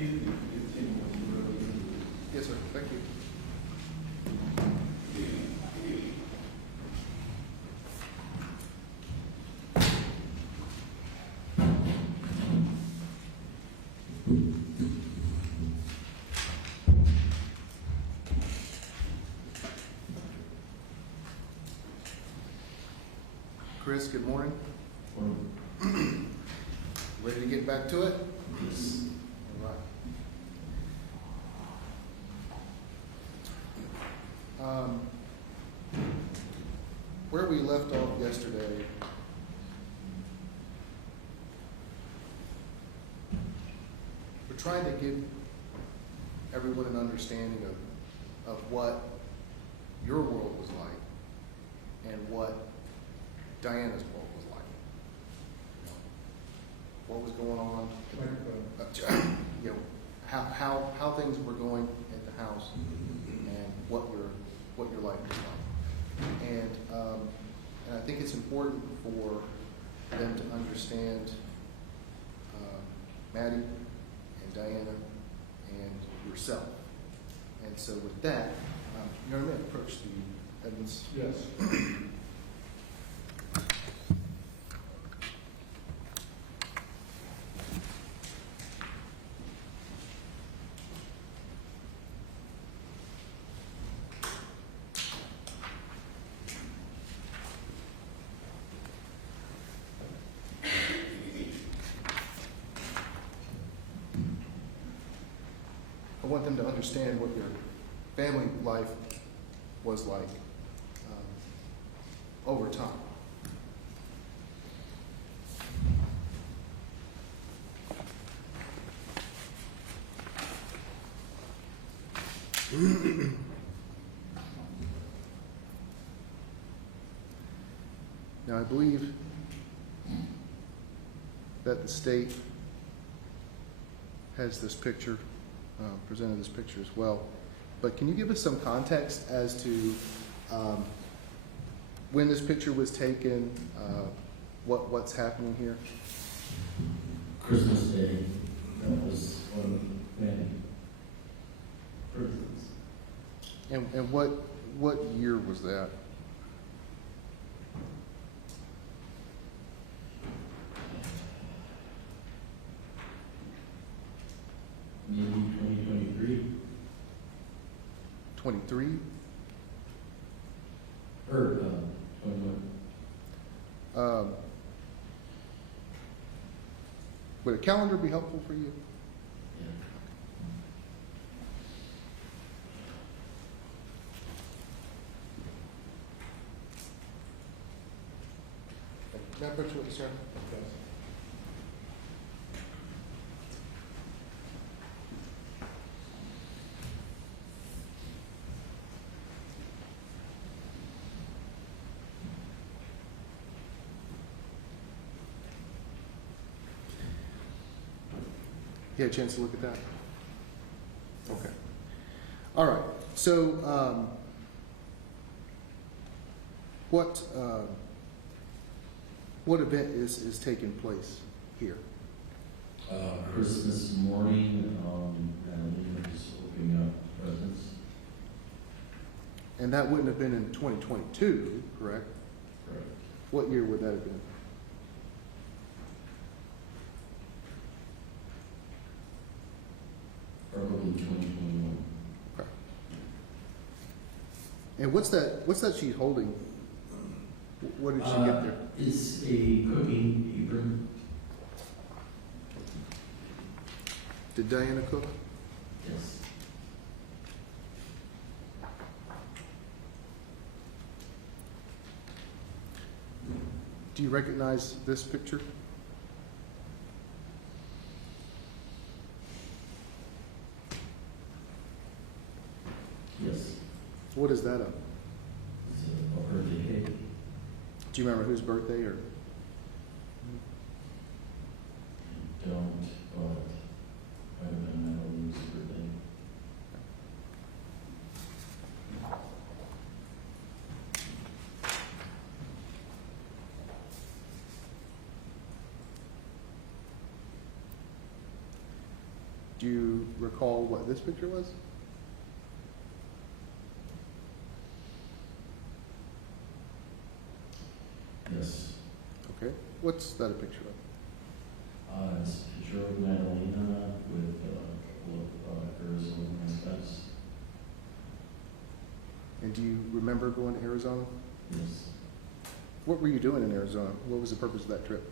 Yes, sir. Thank you. Chris, good morning. Ready to get back to it? Yes. All right. Where we left off yesterday, we're trying to give everyone an understanding of what your world was like and what Diana's world was like. What was going on, you know, how things were going at the house, and what your life was like. And I think it's important for them to understand Maddie and Diana and yourself. And so with that, you know what I mean? Approach the evidence. Yes. I want them to understand what your family life was like over time. Now, I believe that the state has this picture, presented this picture as well. But can you give us some context as to when this picture was taken, what's happening here? Christmas Day. That was one many birthdays. And what year was that? Maybe 2023 23? or 21. Would a calendar be helpful for you? Yeah. May I approach you with this, sir? Yes. You had a chance to look at that? Okay. All right. So, what event is taking place here? Christmas morning, Madalina was opening up presents. And that wouldn't have been in 2022, correct? Correct. What year would that have been? Probably 2021. Okay. And what's that she's holding? What did she get there? It's a cooking apron. Did Diana cook? Yes. Do you recognize this picture? Yes. What is that of? It's a birthday cake. Do you remember whose birthday or? Don't, but I have been Madeline's birthday. Do you recall what this picture was? Yes. Okay. What's that a picture of? It's a picture of Madalina with a couple of Arizona mascots. And do you remember going to Arizona? Yes. What were you doing in Arizona? What was the purpose of that trip?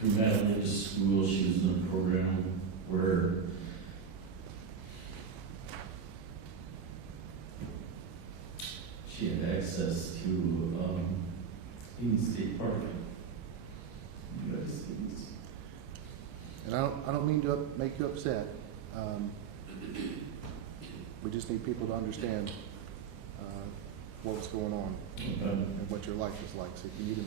Through Madalina's school, she was in a program where she had access to in-state parking. U.S. states. And I don't mean to make you upset. We just need people to understand what was going on Okay. and what your life was like. So if you need a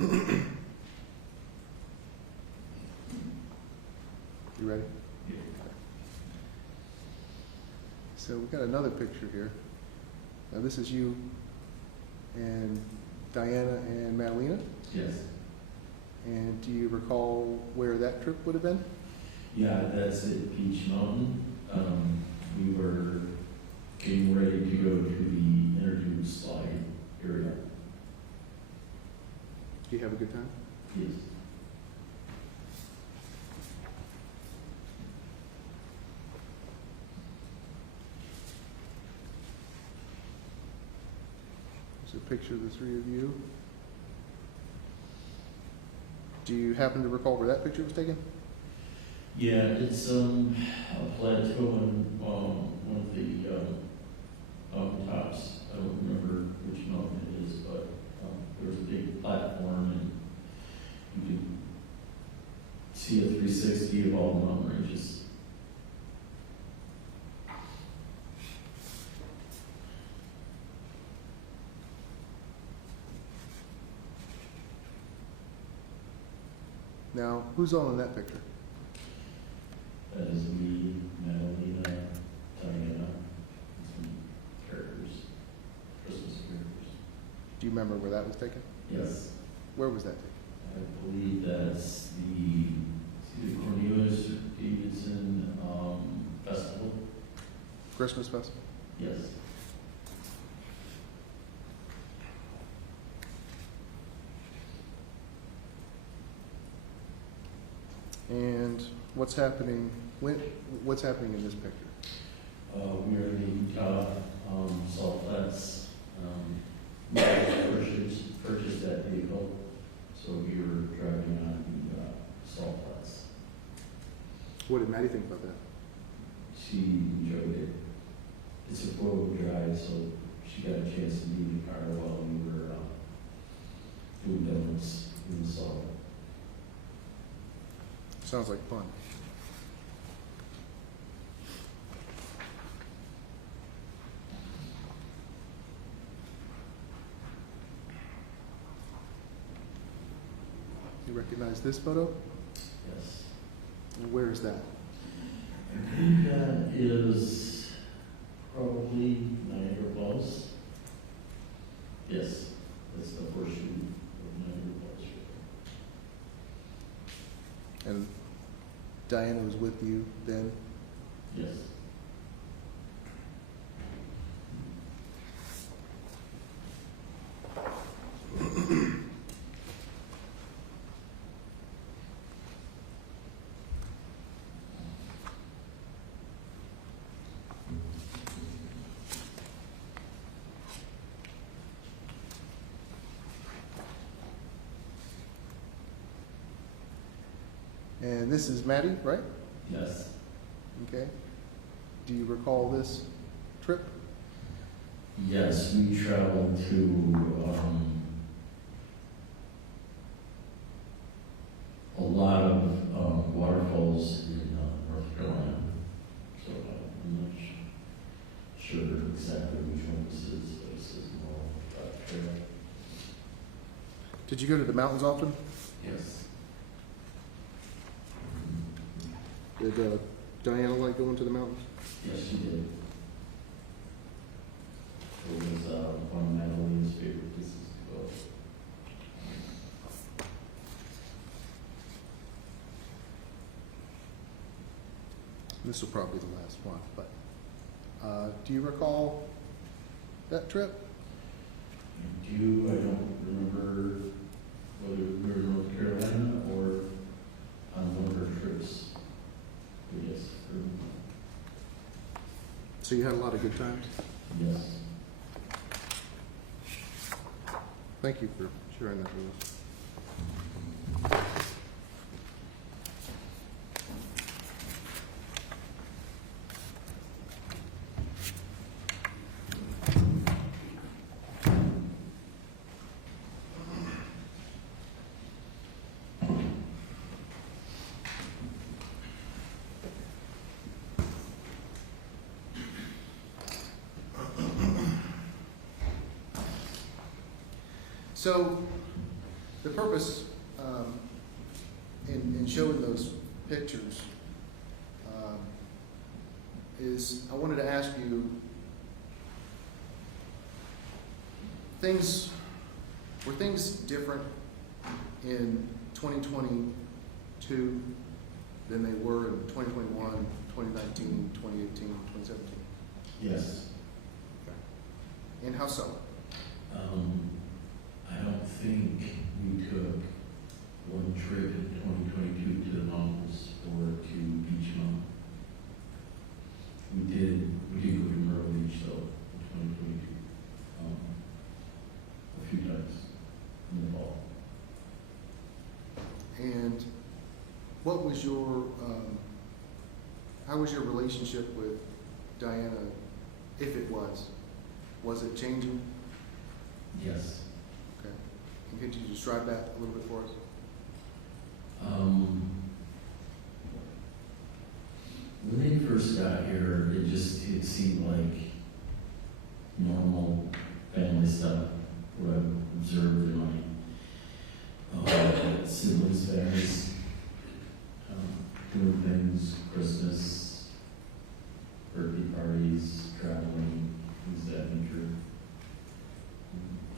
minute. You ready? Yeah. So we've got another picture here. Now this is you and Diana and Madalina. Yes. And do you recall where that trip would have been? Yeah, that's at Peach Mountain. We were getting ready to go to the interview slide area. Do you have a good time? Yes. There's a picture of the three of you. Do you happen to recall where that picture was taken? Yeah, it's a plateau on one of the mountaintops. I don't remember which mountain it is, but there's a big platform and you can see a 360 of all the mountain ranges. Now, who's all in that picture? That is me, Madalina, Diana, and some characters, Christmas characters. Do you remember where that was taken? Yes. Where was that taken? I believe that's the Cornelius Davidson Festival. Christmas festival? Yes. And what's happening? What's happening in this picture? We are in Utah, Salt Flats. We purchased that vehicle, so we were driving on the Salt Flats. What did Maddie think about that? She enjoyed it. It's a 4-wheel drive, so she got a chance to leave the car while we were doing donuts in the salt. Sounds like fun. You recognize this photo? Yes. And where is that? I think that is probably Niagara Falls. Yes, that's the horseshoe of Niagara Falls. And Diana was with you then? Yes. And this is Maddie, right? Yes. Okay. Do you recall this trip? Yes, we traveled to a lot of waterfalls in North Carolina. So I'm not sure exactly which one this is, but it says no trail. Did you go to the mountains often? Yes. Did Diana like going to the mountains? Yes, she did. It was one of Madeline's favorite places to go. This will probably be the last one, but do you recall that trip? I don't remember whether we were in North Carolina or on one of our trips. But yes, So you had a lot of good times? yes. Thank you for sharing that with us. So, the purpose in showing those pictures is I wanted to ask you were things different in 2022 than they were in 2021, 2019, 2018, 2017? Yes. And how so? I don't think we took one trip in 2022 to the mountains or to Beach Mountain. We did go to Myrtle Beach though in 2022, a few times in the fall. And what was how was your relationship with Diana, if it was? Was it changing? Yes. Okay. And could you describe that a little bit for us? When they first got here, it seemed like normal family stuff, what I've observed in my siblings' families, doing things, Christmas, birthday parties, traveling, things of that nature.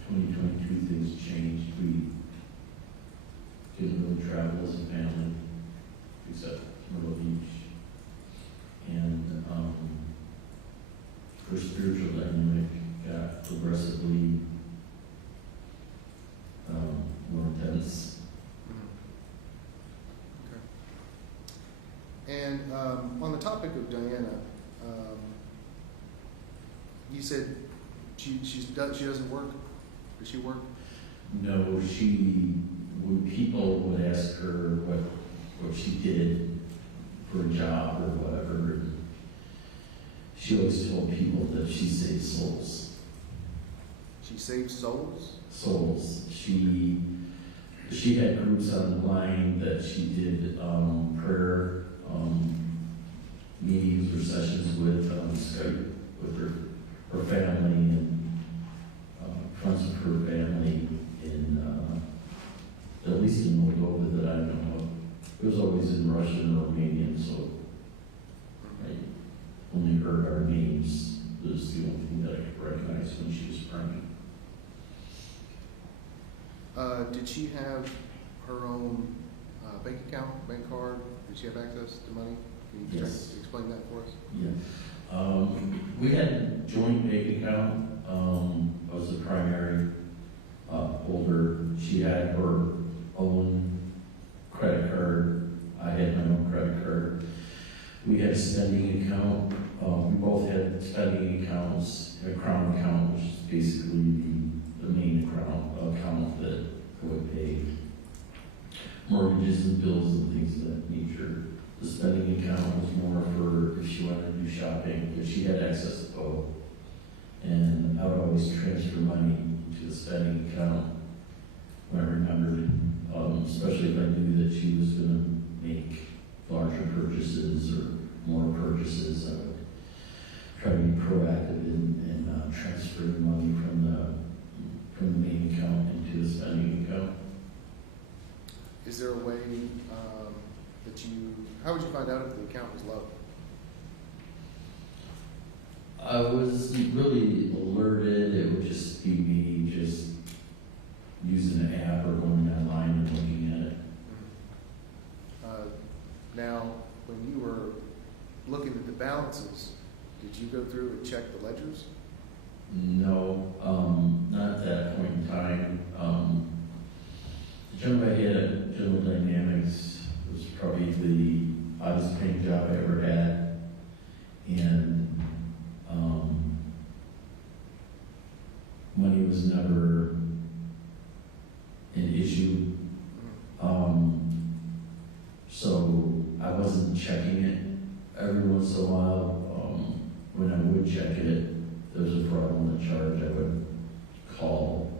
2022 things changed. We didn't really travel as a family, except Myrtle Beach. And her spiritual dynamic got progressively more intense. Okay. And on the topic of Diana, you said she doesn't work. Does she work? No, when people would ask her what she did for a job or whatever, she always told people that she saved souls. She saves souls? Souls. She had groups online that she did prayer meetings or sessions with Skype with her family and friends of her family in at least in Moldova that I know of. It was always in Russian or Romanian, so I only heard our names. It was the only thing that I could recognize when she was praying. Did she have her own bank account, bank card? Did she have access to money? Can you Yes. explain that for us? Yeah. We had a joint bank account. I was the primary holder. She had her own credit card. I had my own credit card. We had a spending account. We both had spending accounts, a crown account, which is basically the main account that would pay mortgages and bills and things of that nature. The spending account was more for if she wanted to do shopping, because she had access to both. And I would always transfer money to the spending account when I remembered, especially if I knew that she was going to make larger purchases or more purchases. I would try to be proactive in transferring money from the main account into the spending account. Is there a way how would you find out if the account was low? I was really alerted. It would just be me just using an app or going online and looking at it. Now, when you were looking balances, did you go through and check the ledgers? No, not at that point in time. The job I had at General Dynamics was probably the oddest paying job I ever had. And money was never an issue. So I wasn't checking it. Every once in a while, when I would check it, if there was a fraudulent charge, I would call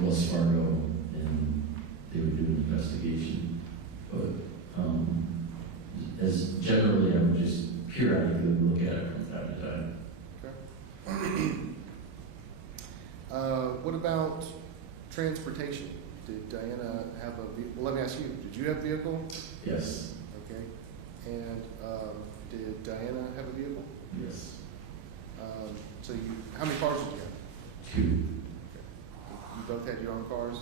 Wells Fargo and they would do an investigation. But as generally, I would just periodically look at it from time to time. What about transportation? Did Diana have a vehicle? Well, let me ask you, did you have a vehicle? Yes. Okay. And did Diana have a vehicle? Yes. So how many cars did you have? 2. You both had your own cars?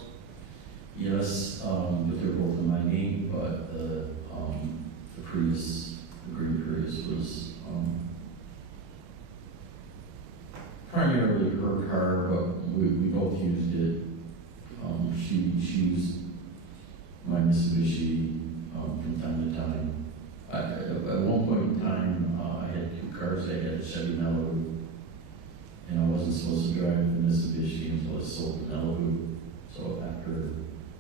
Yes, but they're both in my name, but the Prius, the green Prius was primarily her car, but we both used it. She used my Mitsubishi from time to time. At one point in time, I had 2 cars. I had a Chevy Malibu, and I wasn't supposed to drive the Mitsubishi until I sold the Malibu. So after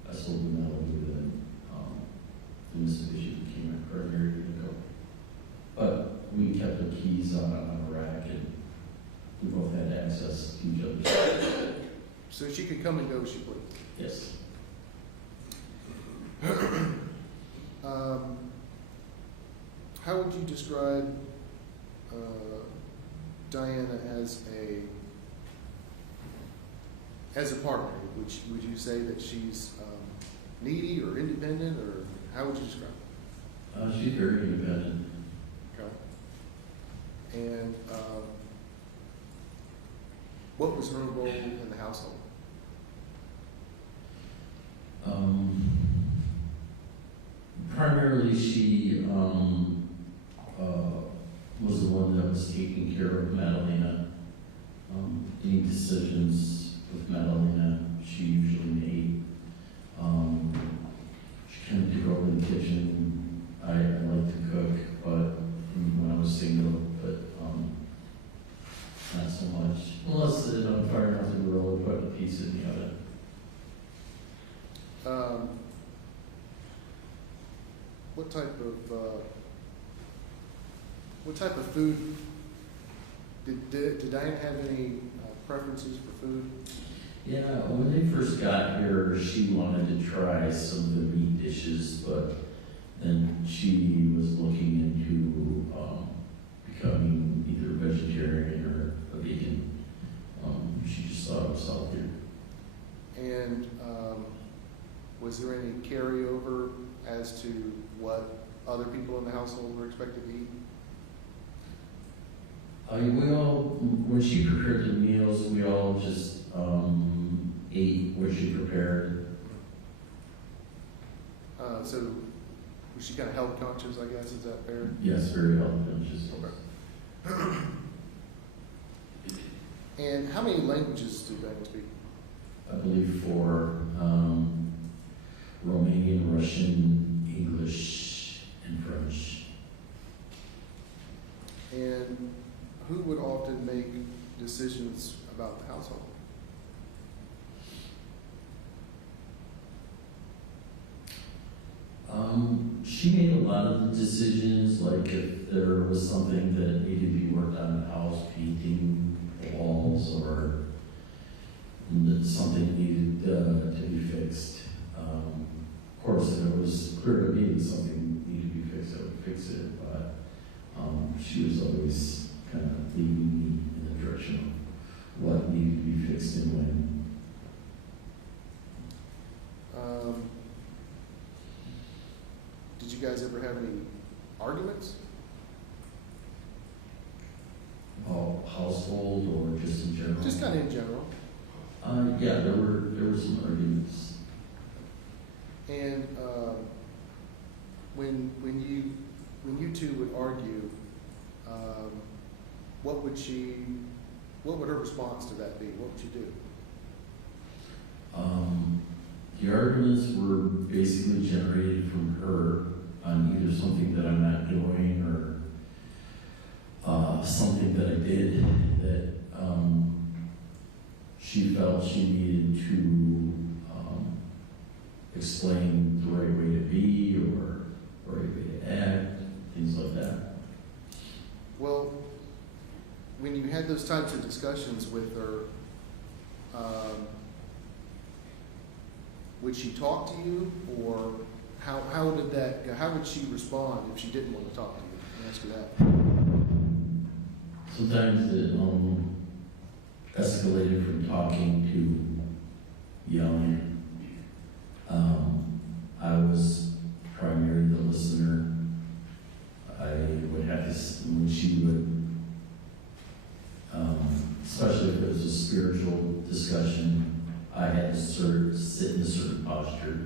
I sold the Malibu, then the Mitsubishi became my primary vehicle. But we kept the keys on a rack, and we both had access to each other. So she could come and go as she pleased? Yes. How would you describe Diana as a partner? Would you say that she's needy or independent, or how would you describe her? She's very independent. Okay. And what was her role in the household? Primarily, she was the one that was taking care of Madalina. Any decisions with Madalina, she usually made. She kind of took over the kitchen. I like to cook, but when I was single, but not so much. Unless I'm far enough to roll, put a piece in the oven. What type of food did Diana have any preferences for food? Yeah, when they first got here, she wanted to try some of the meat dishes, but then she was looking into becoming either vegetarian or a vegan. She just thought it was healthier. And was there any carryover as to what other people in the household were expected to eat? We all, when she prepared the meals, we all just ate what she prepared. So was she kind of health conscious, I guess, is that fair? Yes, very health conscious. Okay. And how many languages do Diana speak? I believe 4, Romanian, Russian, English, and French. And who would often make decisions about the household? She made a lot of the decisions, like if there was something that needed to be worked on in the house, painting the walls, or something needed to be fixed. Of course, if it was clear to me that something needed to be fixed, I would fix it, but she was always kind of leading me in the direction of what needed to be fixed and when. Did you guys ever have any arguments? About household or just in general? Just kind of in general. Yeah, there were some arguments. And when you two would what would her response to that be? What would she do? The arguments were basically generated from her on either something that I'm not doing or something that I did that she felt she needed to explain the right way to be or the right way to act, things like that. Well, when you had those types of discussions with her, would she talk to you, or how would she respond if she didn't want to talk to you? Let me ask you that. Sometimes it escalated from talking to yelling. I was primarily the listener. I would have to, when she would, especially if it was a spiritual discussion, I had to sit in a certain posture.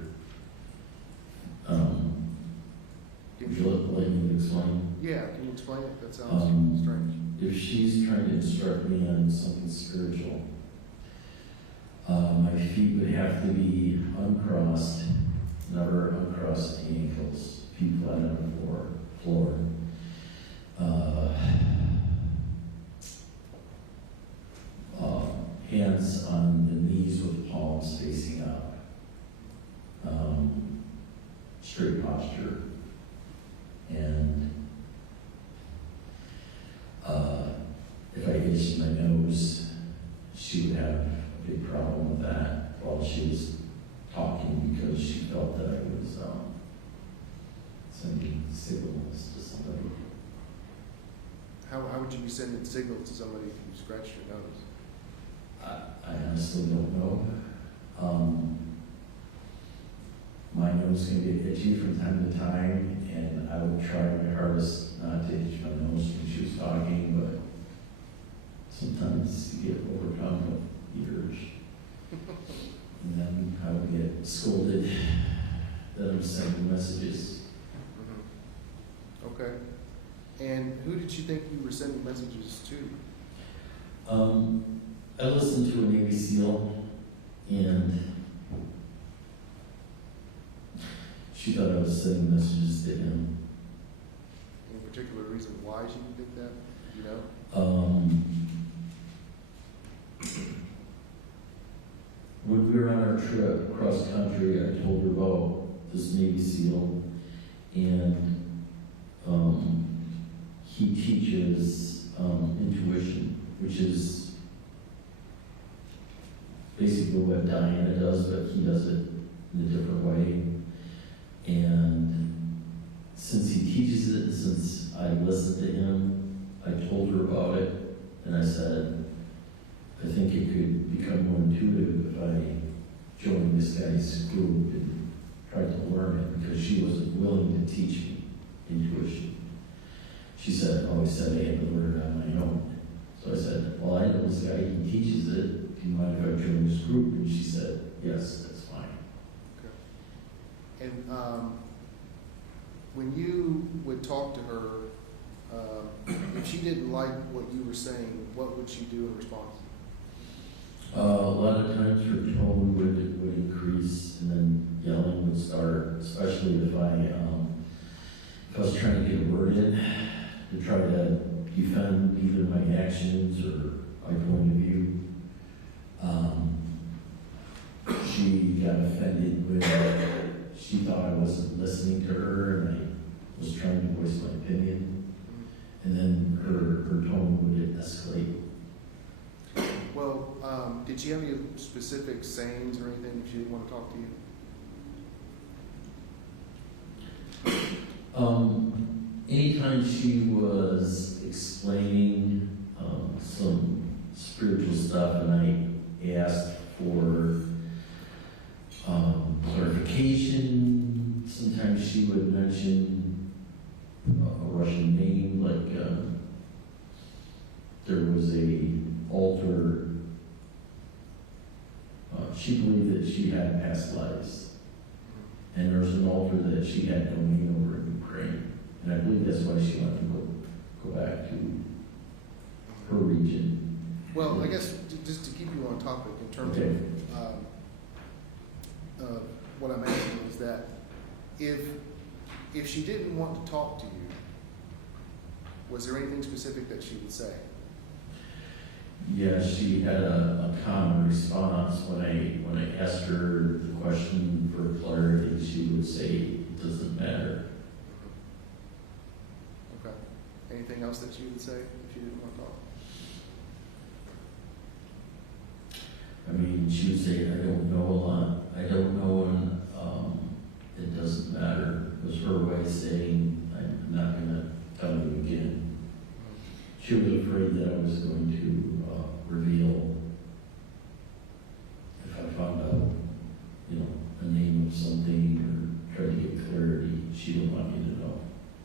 Would you like me to explain? Yeah, can you explain it? That sounds strange. If she's trying to instruct me on something spiritual, my feet would have to be uncrossed, never uncross the ankles, feet flat on the floor. Hands on the knees with palms facing up. Straight posture. And if I itched my nose, she would have a big problem with that while she was talking, because she felt that I was sending signals to somebody. How would you be sending signals to somebody if you scratched your nose? I honestly don't know. My nose can get itchy from time to time, and I would try my hardest not to itch my nose when she was talking, but sometimes you get overcome with the urge. And then I would get scolded that I'm sending messages. Mm-hmm. Okay. And who did you think you were sending messages to? I listened to a Navy SEAL, and she thought I was sending messages to him. Any particular reason why she did that? You know? When we were on our trip across country, I told her about this Navy SEAL, and he teaches intuition, which is basically what Diana does, but he does it in a different way. And since he teaches it, since I listened to him, I told her about it, and I said, I think it could become more intuitive if I joined this guy's group and tried to learn it, because she wasn't willing to teach me intuition. She said, I always said I had to learn it on my own. So I said, well, I know this guy, he teaches it. Do you mind if I join this group? And she said, yes, that's fine. Okay. And when you would talk to her, if she didn't like what you were saying, what would she do in response? A lot of times her tone would increase, and then yelling would start, especially if I was trying to get a word in to try to defend either my actions or my point of view. She got offended when she thought I wasn't listening to her and I was trying to voice my opinion, and then her tone would escalate. Well, did she have any specific sayings or anything if she didn't want to talk to you? Anytime she was explaining some spiritual stuff and I asked for clarification, sometimes she would mention a Russian name, like there was a altar. She believed that she had past lives, and there was an altar that she had domain over in Ukraine, and I believe that's why she wanted to go back to her region. Well, I guess just to keep you on topic in terms Okay. of what I'm asking is that if she didn't want to talk to you, was there anything specific that she would say? Yeah, she had a common response when I asked her the question for clarity. She would say, "It doesn't matter." Okay. Anything else that she would say if she didn't want to talk? I mean, she would say, "I don't know a lot. I don't know, and it doesn't matter." It was her way of saying, "I'm not going to tell you again." She was afraid that I was going